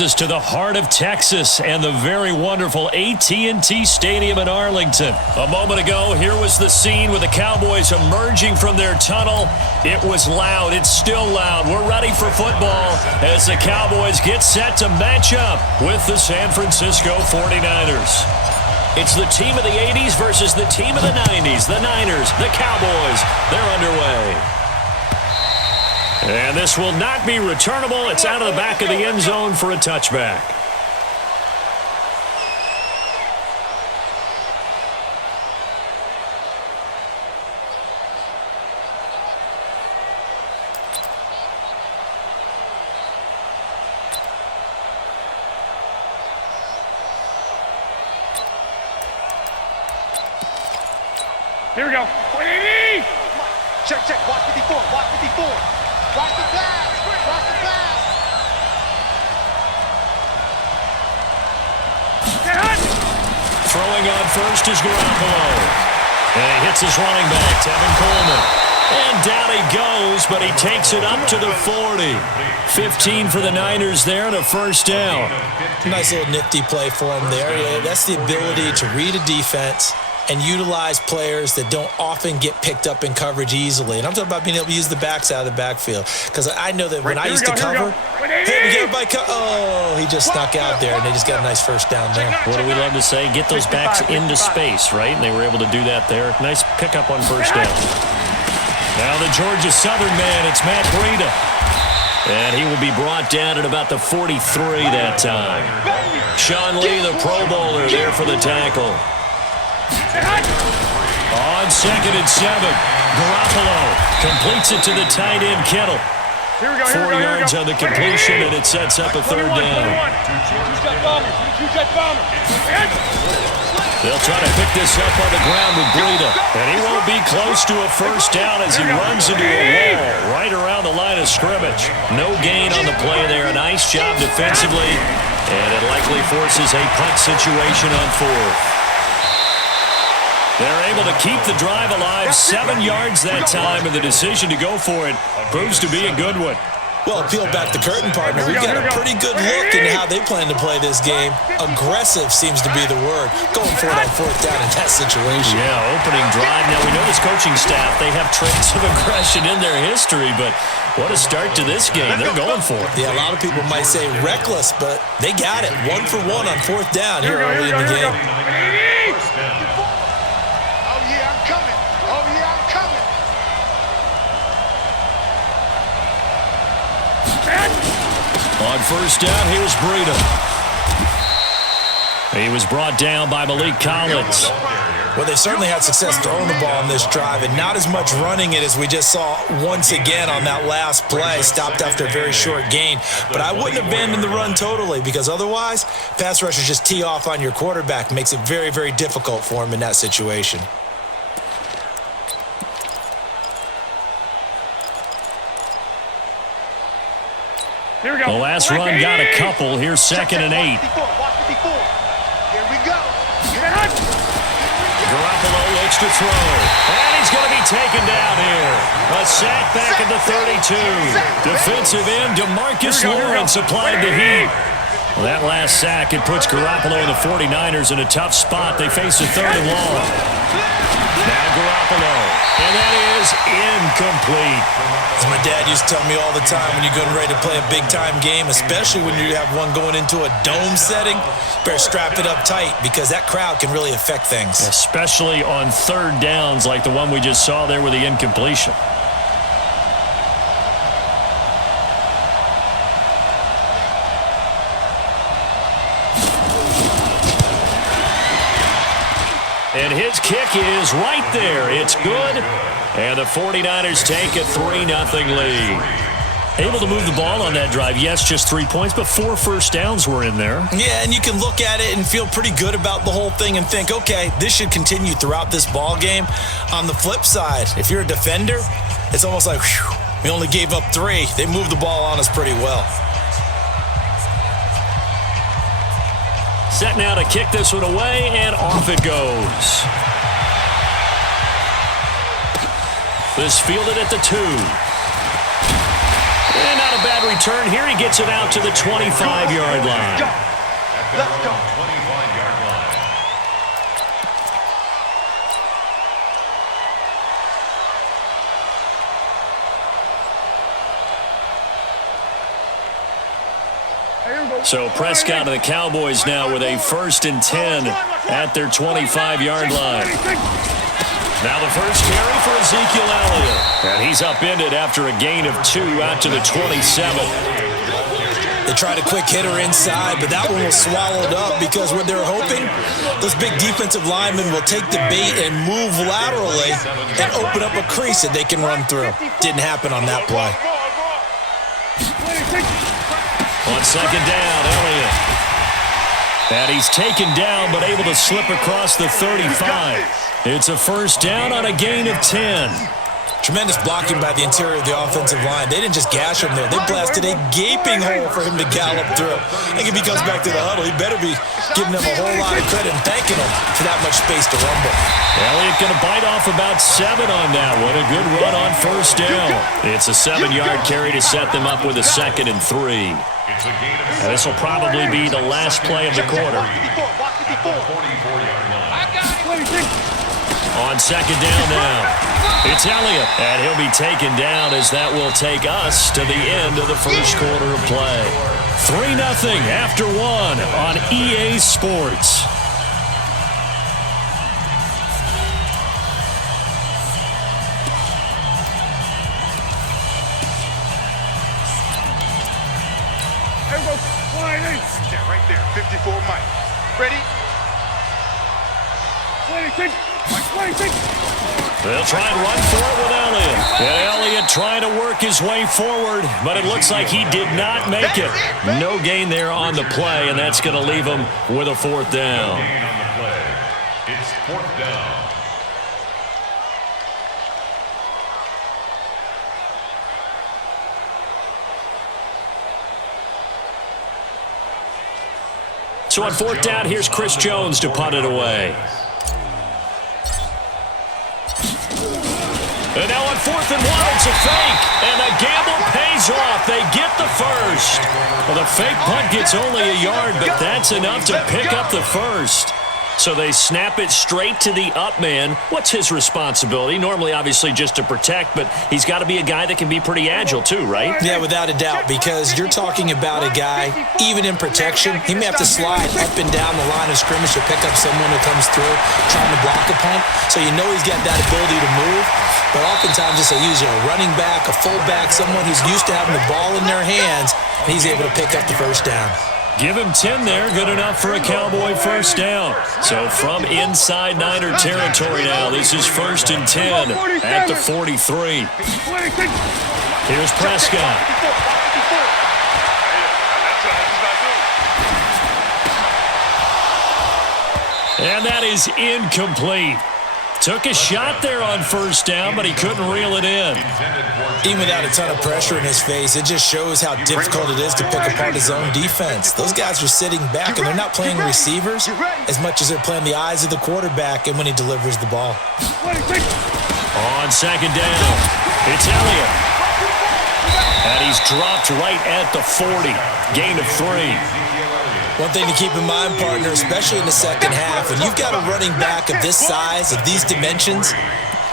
Us to the heart of Texas and the very wonderful AT&T Stadium in Arlington. A moment ago, here was the scene with the Cowboys emerging from their tunnel. It was loud. It's still loud. We're ready for football as the Cowboys get set to match up with the San Francisco 49ers. It's the team of the 80s versus the team of the 90s. The Niners, the Cowboys, they're underway. And this will not be returnable. It's out of the back of the end zone for a touchback. Here we go. Check. Watch 54. Watch 54. Watch the pass. Watch the pass. Throwing on first is Garoppolo. And he hits his running back, Tevin Coleman. And down he goes, but he takes it up to the 40. 15 for the Niners there and a first down. Nice little nifty play for him there. Yeah, that's the ability to read a defense and utilize players that don't often get picked up in coverage easily. And I'm talking about being able to use the backs out of the backfield. Because I know that when I used to cover, hey, we got by he just snuck out there, and they just got a nice first down there. What do we love to say? Get those backs into space, right? And they were able to do that there. Nice pickup on first down. Now the Georgia Southern man, it's Matt Breida. And he will be brought down at about the 43 that time. Sean Lee, the Pro Bowler, there for the tackle. On 2nd and 7, Garoppolo completes it to the tight end, Kittle. 4 yards on the completion, and it sets up a third down. They'll try to pick this up on the ground with Breida, and he won't be close to a first down as he runs into a wall right around the line of scrimmage. No gain on the play there. A nice job defensively, and it likely forces a punt situation on fourth. They're able to keep the drive alive, 7 yards that time, and the decision to go for it proves to be a good one. Well, peel back the curtain, partner. We've got a pretty good look into how they plan to play this game. Aggressive seems to be the word. Going for it on fourth down in that situation. Yeah, opening drive. Now, we know this coaching staff, they have traits of aggression in their history, but what a start to this game. They're going for it. Yeah, a lot of people might say reckless, but they got it. 1 for 1 on fourth down here early in the game. On first down, here's Breida. He was brought down by Malik Collins. Well, they certainly had success throwing the ball on this drive and not as much running it as we just saw once again on that last play. Stopped after a very short gain. But I wouldn't abandon the run totally because otherwise, pass rushers just tee off on your quarterback. Makes it very, very difficult for him in that situation. The last run got a couple. Here's 2nd and 8. Here we go. Garoppolo looks to throw. And he's going to be taken down here. A sack back at the 32. Defensive end DeMarcus Lawrence applied the heat. Well, that last sack, it puts Garoppolo and the 49ers in a tough spot. They face a 3rd and long. Now Garoppolo. And that is incomplete. As my dad used to tell me all the time, when you're getting ready to play a big-time game, especially when you have one going into a dome setting, better strap it up tight because that crowd can really affect things. Especially on 3rd downs like the one we just saw there with the incompletion. And his kick is right there. It's good. And the 49ers take a 3-0 lead. Able to move the ball on that drive. Yes, just 3 points, but 4 first downs were in there. Yeah, and you can look at it and feel pretty good about the whole thing and think, okay, this should continue throughout this ball game. On the flip side, if you're a defender, it's almost like, whew, we only gave up 3. They moved the ball on us pretty well. Set now to kick this one away, and off it goes. This fielded at the 2. And not a bad return here. He gets it out to the 25-yard line. Go. Let's go. 25-yard line. So Prescott and the Cowboys now with a 1st and 10 at their 25-yard line. Now the first carry for Ezekiel Elliott. And he's upended after a gain of 2 out to the 27. They tried a quick hitter inside, but that one was swallowed up because what they were hoping, those big defensive linemen will take the bait and move laterally and open up a crease that they can run through. Didn't happen on that play. On 2nd down, Elliott. And he's taken down but able to slip across the 35. It's a 1st down on a gain of 10. Tremendous blocking by the interior of the offensive line. They didn't just gash him there. They blasted a gaping hole for him to gallop through. I think if he comes back to the huddle, he better be giving them a whole lot of credit and thanking them for that much space to rumble. Elliott going to bite off about 7 on that one. A good run on 1st down. It's a 7-yard carry to set them up with a 2nd and 3. And this will probably be the last play of the quarter. On 2nd down now. It's Elliott, and he'll be taken down as that will take us to the end of the first quarter of play. 3-0 after 1 on EA Sports. Yeah, right there. 54 Mike. Ready? They'll try and run for it with Elliott. And Elliott trying to work his way forward, but it looks like he did not make it. No gain there on the play, and that's going to leave him with a 4th down. No gain on the play. It's 4th down. So on 4th down, here's Chris Jones to punt it away. And now on 4th and 1, it's a fake. And the gamble pays off. They get the first. Well, the fake punt gets only a yard, but that's enough to pick up the first. So they snap it straight to the up man. What's his responsibility? Normally, obviously, just to protect, but he's got to be a guy that can be pretty agile too, right? Yeah, without a doubt, because you're talking about a guy, even in protection, he may have to slide up and down the line of scrimmage to pick up someone who comes through trying to block a punt. So you know he's got that ability to move, but oftentimes it's a running back, a fullback, someone who's used to having the ball in their hands, and he's able to pick up the first down. Give him 10 there. Good enough for a Cowboy 1st down. So from inside Niner territory now, this is 1st and 10 at the 43. Here's Prescott. And that is incomplete. Took a shot there on 1st down, but he couldn't reel it in. Even without a ton of pressure in his face, it just shows how difficult it is to pick apart his own defense. Those guys are sitting back, and they're not playing receivers as much as they're playing the eyes of the quarterback and when he delivers the ball. On 2nd down, it's Elliott. And he's dropped right at the 40. Gain of 3. One thing to keep in mind, partner, especially in the second half, when you've got a running back of this size, of these dimensions,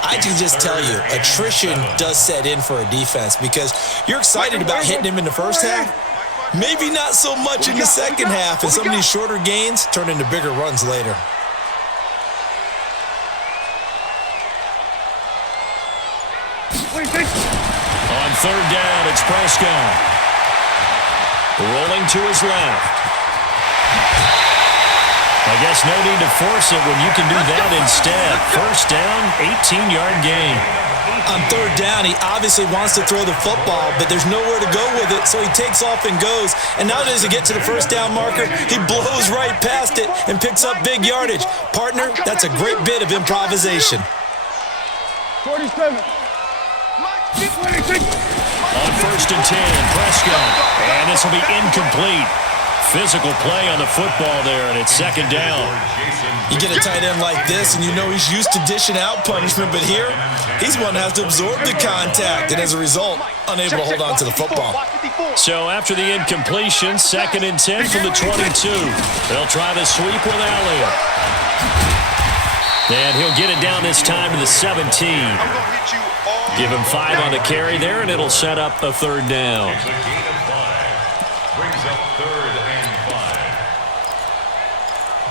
I can just tell you, attrition does set in for a defense because you're excited about hitting him in the first half, maybe not so much in the second half, and some of these shorter gains turn into bigger runs later. On 3rd down, it's Prescott. Rolling to his left. I guess no need to force it when you can do that instead. 1st down, 18-yard gain. On 3rd down, he obviously wants to throw the football, but there's nowhere to go with it, so he takes off and goes. And now that he gets to the 1st down marker, he blows right past it and picks up big yardage. Partner, that's a great bit of improvisation. 47. On 1st and 10, Prescott. And this will be incomplete. Physical play on the football there, and it's second down. You get a tight end like this, and you know he's used to dishing out punishment, but here, he's one that has to absorb the contact, and as a result, unable to hold on to the football. So after the incompletion, 2nd and 10 from the 22. They'll try the sweep with Elliott. And he'll get it down this time to the 17. Give him 5 on the carry there, and it'll set up a 3rd down. It's a gain of 5. Brings up 3rd and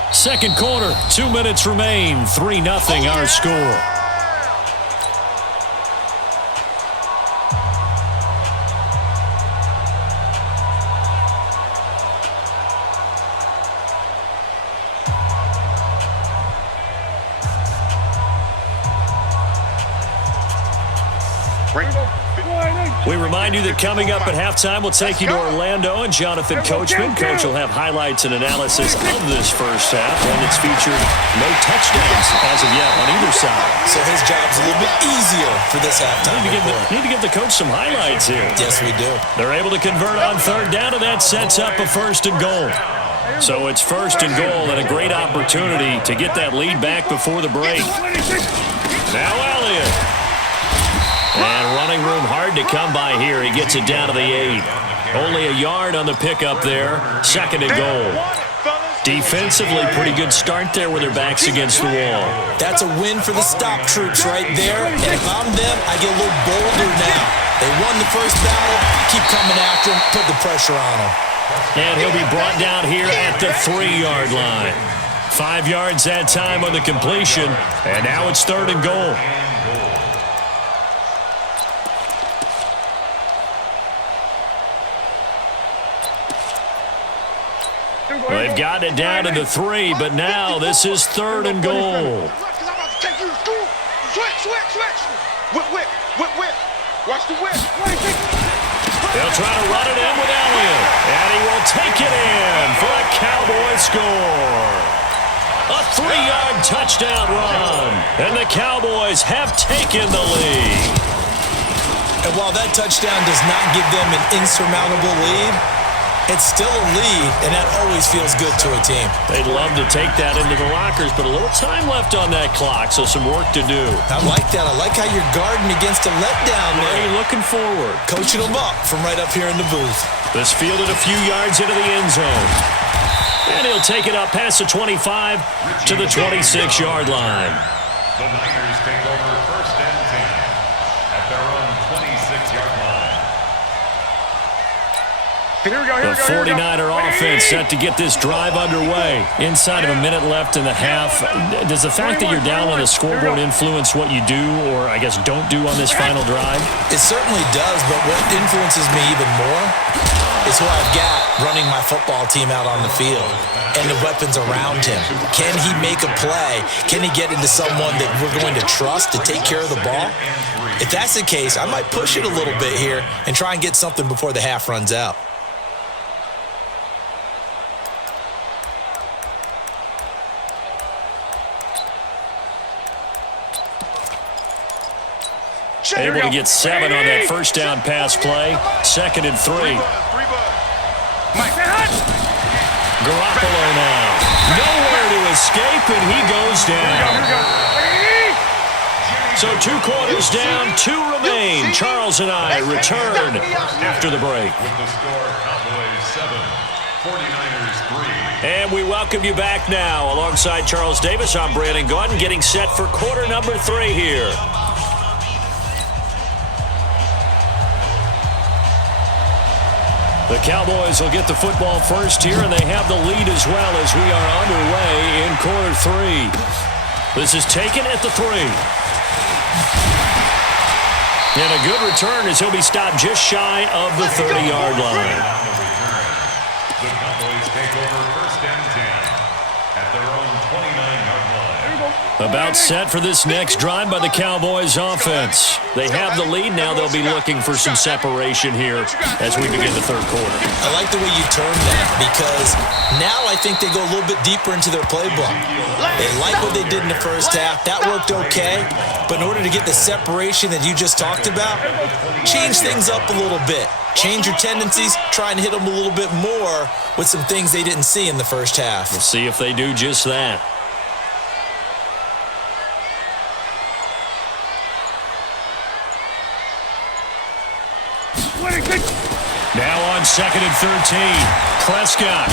5. Second quarter, 2 minutes remain. 3-0 our score. We remind you that coming up at halftime, we'll take you to Orlando and Jonathan Coachman. Coach will have highlights and analysis of this first half, one that's featured no touchdowns as of yet on either side. So his job's a little bit easier for this halftime. Need to give the coach some highlights here. Yes, we do. They're able to convert on 3rd down, and that sets up a 1st and goal. So it's 1st and goal and a great opportunity to get that lead back before the break. Now Elliott. And running room hard to come by here. He gets it down to the 8. Only a yard on the pickup there. 2nd and goal. Defensively, pretty good start there with their backs against the wall. That's a win for the stop troops right there. And if I'm them, I get a little bolder now. They won the first battle. Keep coming after them. Put the pressure on them. And he'll be brought down here at the 3-yard line. 5 yards that time on the completion. And now it's 3rd and goal. They've got it down to the 3, but now this is 3rd and goal. Watch the whip. They'll try to run it in with Elliott, and he will take it in for a Cowboy score. A 3-yard touchdown run, and the Cowboys have taken the lead. And while that touchdown does not give them an insurmountable lead, it's still a lead, and that always feels good to a team. They'd love to take that into the lockers, but a little time left on that clock, so some work to do. I like that. I like how you're guarding against a letdown there. Hey, looking forward. Coaching them up from right up here in the booth. This fielded a few yards into the end zone. And he'll take it up past the 25 to the 26-yard line. The Niners take over 1st and 10 at their own 26-yard line. Here we go, The 49er offense set to get this drive underway. Inside of a minute left in the half. Does the fact that you're down on the scoreboard influence what you do, or I guess don't do on this final drive? It certainly does, but what influences me even more is who I've got running my football team out on the field and the weapons around him. Can he make a play? Can he get into someone that we're going to trust to take care of the ball? If that's the case, I might push it a little bit here and try and get something before the half runs out. Able to get 7 on that first down pass play. 2nd and 3. Garoppolo now. Nowhere to escape, and he goes down. So 2 quarters down, 2 remain. Charles and I return after the break. With the score, Cowboys 7, 49ers 3. And we welcome you back now. Alongside Charles Davis, I'm Brandon Gaudin, getting set for quarter number 3 here. The Cowboys will get the football first here, and they have the lead as well as we are underway in quarter 3. This is taken at the 3. And a good return as he'll be stopped just shy of the 30-yard line. The Cowboys take over 1st and 10 at their own 29-yard line. About set for this next drive by the Cowboys offense. They have the lead now. They'll be looking for some separation here as we begin the third quarter. I like the way you termed that because now I think they go a little bit deeper into their playbook. They like what they did in the first half. That worked okay. But in order to get the separation that you just talked about, change things up a little bit. Change your tendencies, try and hit them a little bit more with some things they didn't see in the first half. We'll see if they do just that. Now on 2nd and 13. Prescott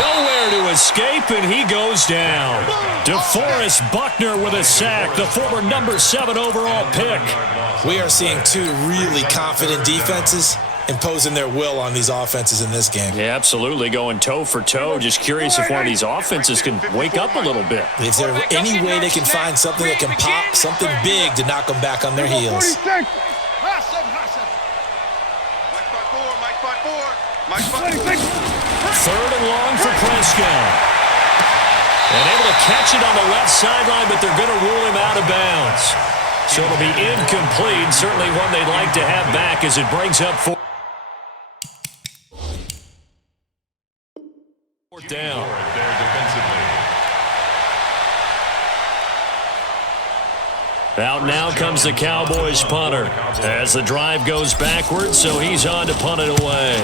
nowhere to escape, and he goes down. DeForest Buckner with a sack, the former number 7 overall pick. We are seeing two really confident defenses imposing their will on these offenses in this game. Yeah, absolutely, going toe for toe. Just curious if one of these offenses can wake up a little bit. Is there any way they can find something that can pop, something big to knock them back on their heels? Third and long for Prescott. And able to catch it on the left sideline, but they're going to rule him out of bounds. So it'll be incomplete. Certainly one they'd like to have back as it brings up fourth down. Out now comes the Cowboys punter as the drive goes backwards, so he's on to punt it away.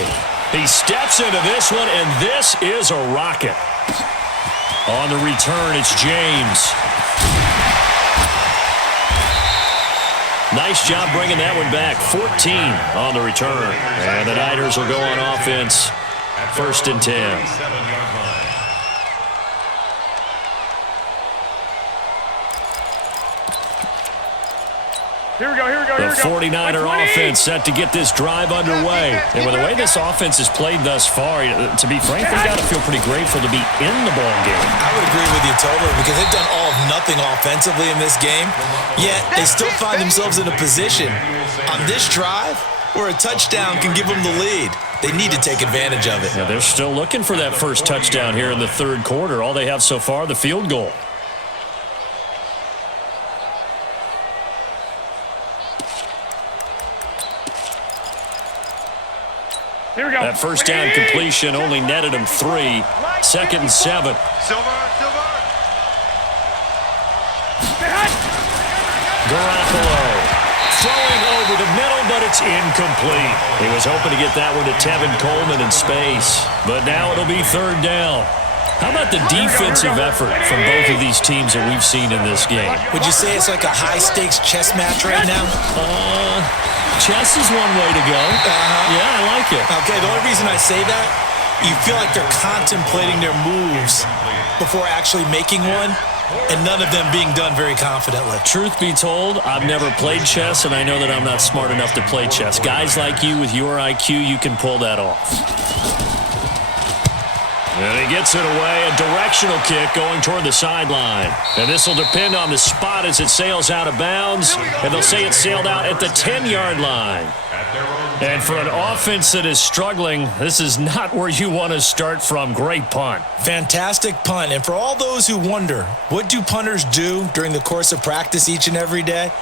He steps into this one, and this is a rocket. On the return, it's James. Nice job bringing that one back. 14 on the return. And the Niners will go on offense. 1st and 10. Here we go. The 49er offense set to get this drive underway. And with the way this offense has played thus far, to be frank, they've got to feel pretty grateful to be in the ball game. I would agree with you totally because they've done all of nothing offensively in this game, yet they still find themselves in a position on this drive where a touchdown can give them the lead. They need to take advantage of it. Yeah, they're still looking for that first touchdown here in the third quarter. All they have so far, the field goal. Here we go. That first down completion only netted him 3. 2nd and 7. Garoppolo throwing over the middle, but it's incomplete. He was hoping to get that one to Tevin Coleman in space, but now it'll be 3rd down. How about the defensive effort from both of these teams that we've seen in this game? Would you say it's like a high-stakes chess match right now? Chess is one way to go. Yeah, I like it. Okay, the only reason I say that, you feel like they're contemplating their moves before actually making one, and none of them being done very confidently. Truth be told, I've never played chess, and I know that I'm not smart enough to play chess. Guys like you with your IQ, you can pull that off. And he gets it away, a directional kick going toward the sideline. And this will depend on the spot as it sails out of bounds. And they'll say it sailed out at the 10-yard line. And for an offense that is struggling, this is not where you want to start from. Great punt. Fantastic punt. And for all those who wonder, what do punters do during the course of practice each and every day?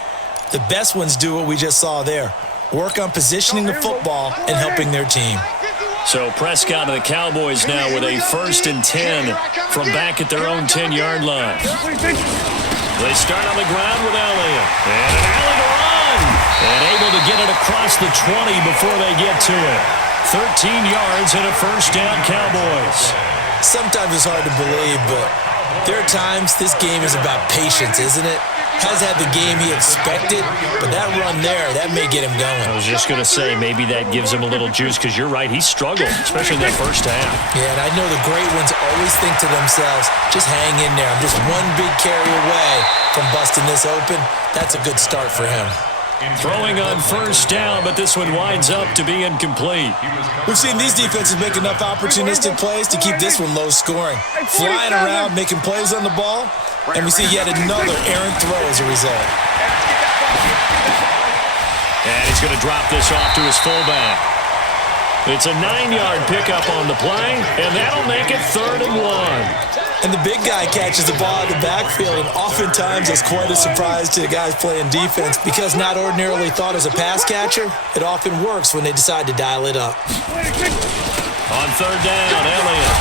The best ones do what we just saw there. Work on positioning the football and helping their team. So Prescott and the Cowboys now with a 1st and 10 from back at their own 10-yard line. They start on the ground with Elliott. And an alley to run. And able to get it across the 20 before they get to it. 13 yards and a 1st down, Cowboys. Sometimes it's hard to believe, but there are times this game is about patience, isn't it? Has had the game he expected, but that run there, that may get him going. I was just going to say, maybe that gives him a little juice, because you're right, he struggled, especially in that first half. Yeah, and I know the great ones always think to themselves, just hang in there. I'm just one big carry away from busting this open. That's a good start for him. Throwing on 1st down, but this one winds up to be incomplete. We've seen these defenses make enough opportunistic plays to keep this one low scoring. Flying around, making plays on the ball, and we see yet another errant throw as a result. And he's going to drop this off to his fullback. It's a 9-yard pickup on the play, and that'll make it 3rd and 1. And the big guy catches the ball in the backfield, and oftentimes it's quite a surprise to the guys playing defense because not ordinarily thought as a pass catcher, it often works when they decide to dial it up. On third down, Elliott.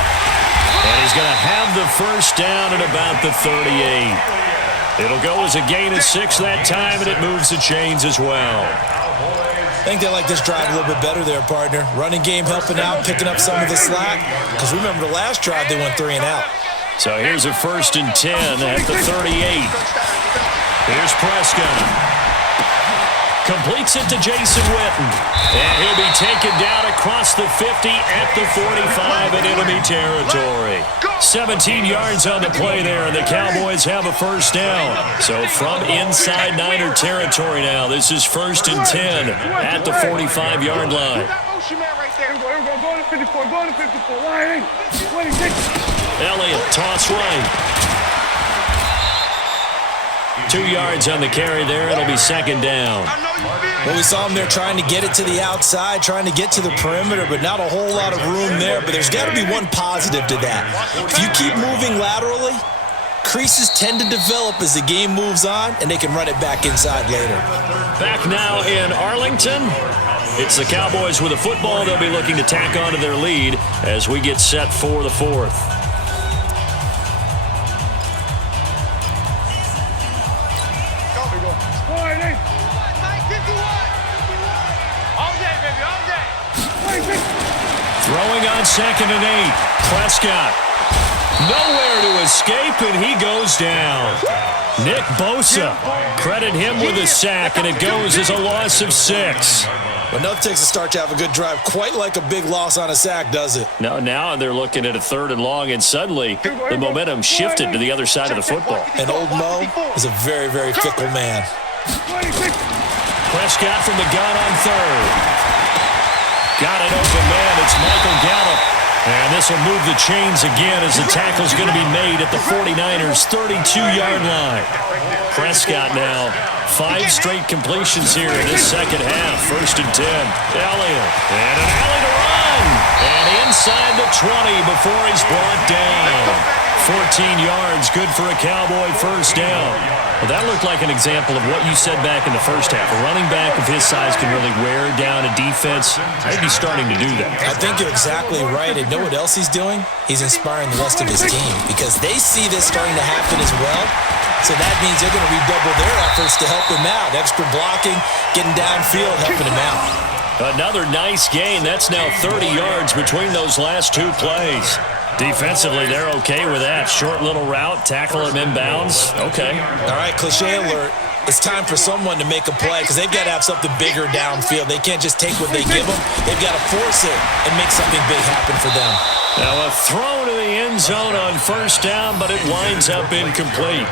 And he's going to have the first down at about the 38. It'll go as a gain of 6 that time, and it moves the chains as well. I think they like this drive a little bit better there, partner. Running game helping out, picking up some of the slack. Because remember the last drive, they went 3 and out. So here's a 1st and 10 at the 38. Here's Prescott. Completes it to Jason Witten. And he'll be taken down across the 50 at the 45 in enemy territory. 17 yards on the play there, and the Cowboys have a first down. So from inside Niner territory now, this is 1st and 10 at the 45-yard line. Go to 54, go to 54. Line 26. Elliott, toss right. 2 yards on the carry there. It'll be 2nd down. Well, we saw him there trying to get it to the outside, trying to get to the perimeter, but not a whole lot of room there. But there's got to be one positive to that. If you keep moving laterally, creases tend to develop as the game moves on, and they can run it back inside later. Back now in Arlington. It's the Cowboys with a football. They'll be looking to tack on to their lead as we get set for the 4th. Throwing on 2nd and 8. Prescott. Nowhere to escape, and he goes down. Nick Bosa. Credit him with a sack, and it goes as a loss of 6. Well, enough takes a start to have a good drive. Quite like a big loss on a sack, does it? No, now they're looking at a 3rd and long, and suddenly the momentum shifted to the other side of the football. And old Mo is a very, very fickle man. Prescott from the gun on 3rd. Got it open, man. It's Michael Gallup. And this will move the chains again as the tackle's going to be made at the 49ers' 32-yard line. Prescott now, 5 straight completions here in this second half. 1st and 10. Elliott. And an alley to run. And inside the 20 before he's brought down. 14 yards, good for a Cowboy first down. Well, that looked like an example of what you said back in the first half. A running back of his size can really wear down a defense. They'd be starting to do that. I think you're exactly right. And know what else he's doing? He's inspiring the rest of his team because they see this starting to happen as well. So that means they're going to redouble their efforts to help him out. Extra blocking, getting downfield, helping him out. Another nice gain. That's now 30 yards between those last 2 plays. Defensively, they're okay with that. Short little route, tackle him inbounds. Okay. All right, cliche alert. It's time for someone to make a play because they've got to have something bigger downfield. They can't just take what they give them. They've got to force it and make something big happen for them. Now a throw to the end zone on 1st down, but it winds up incomplete.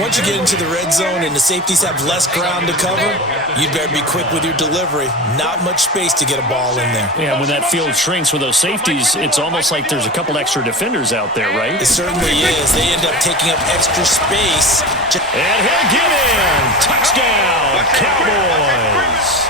Once you get into the red zone and the safeties have less ground to cover, you'd better be quick with your delivery. Not much space to get a ball in there. Yeah, when that field shrinks with those safeties, it's almost like there's a couple extra defenders out there, right? It certainly is. They end up taking up extra space. And he'll get in. Touchdown, Cowboys.